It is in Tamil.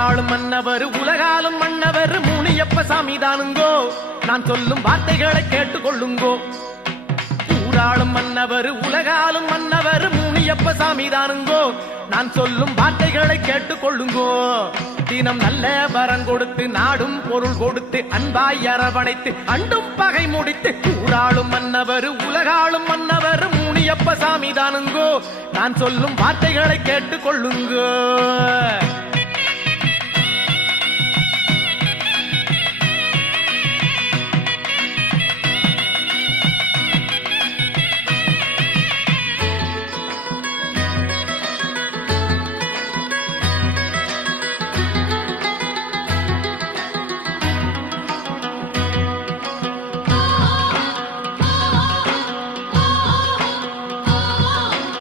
ஊராளும் மன்னவர் உலகாலும் மன்னவர் முனியப்ப சாமி தானுங்கோ. நான் சொல்லும் வார்த்தைகளை கேட்டுக்கொள்ளுங்கோ. ஊராளும் மன்னவர் உலகாலும் மன்னவர் முனியப்ப சாமி தானுங்கோ. நான் சொல்லும் வார்த்தைகளை கேட்டுக்கொள்ளுங்கோ. தினம் நல்ல வரம் கொடுத்து நாடும் பொருள் கொடுத்து அன்பாய் அரவணைத்து அண்டும் பகை முடித்து ஊராளும் மன்னவர் உலகாலும் மன்னவர் முனியப்ப சாமி தானுங்கோ. நான் சொல்லும் வார்த்தைகளை கேட்டுக்கொள்ளுங்கோ.